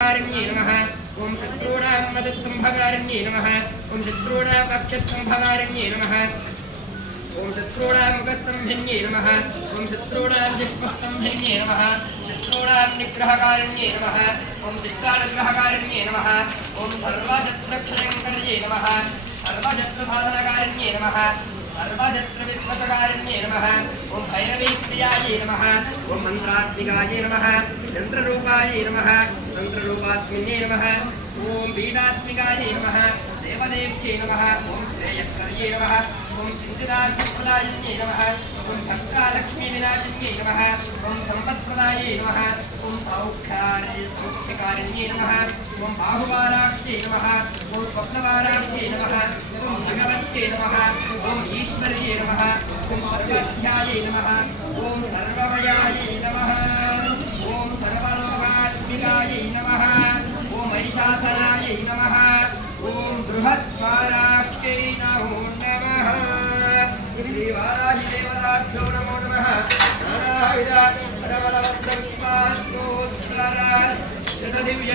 नमः ओम शत्रूणां मदस्तंभकारिण्ये नमः ओम शत्रूणां कक्षस्तंभकारिण्ये नमः ओम शत्रूणां मुखस्तंभिन्ये नमः ओम शत्रूणां जिह्वस्तंभिन्ये नमः शत्रूणां निग्रहकारिण्ये नमः ओम शिष्टानुग्रहकारिण्ये नमः ओम सर्वशत्रुक्षयङ्कर्ये नमः सर्वशत्रुसाधनकारिण्ये नमः सर्वशत्रुविध्वंसकारिण्ये नमः ओम भैरवीप्रियायै नमः ओम मंत्रात्मिकायै नमः यंत्ररूपायै नमः तंत्ररूपात्मिने नमः ओम बीडात्मिकायै नमः देवदेव्यै नमः ओम श्रेयस्कर्यै नमः ओम चिन्तितार्थप्रदायिन्यै नमः ओम भक्तालक्ष्मीविनाशिन्यै नमः ओम सम्पत्प्रदायै नमः ओम सौख्यकारिण्यै नमः ओम बाहुवाराख्यै नमः ओम स्वप्नवाराख्यै नमः ओम भगवत्यै नमः ओम ईश्वर्यै नमः ओम सर्वाध्यायै नमः ओम सर्वमयायै नमः ओम सर्वलोकात्मिकायै नमः ओम महिषासनायै नमः ओम बृहद्वाराख्यै नमो नमः श्रीवाराहि देवताभ्यो नमो नमः नानाविध सर्वलवत्रपुष्पास्तोत्रराज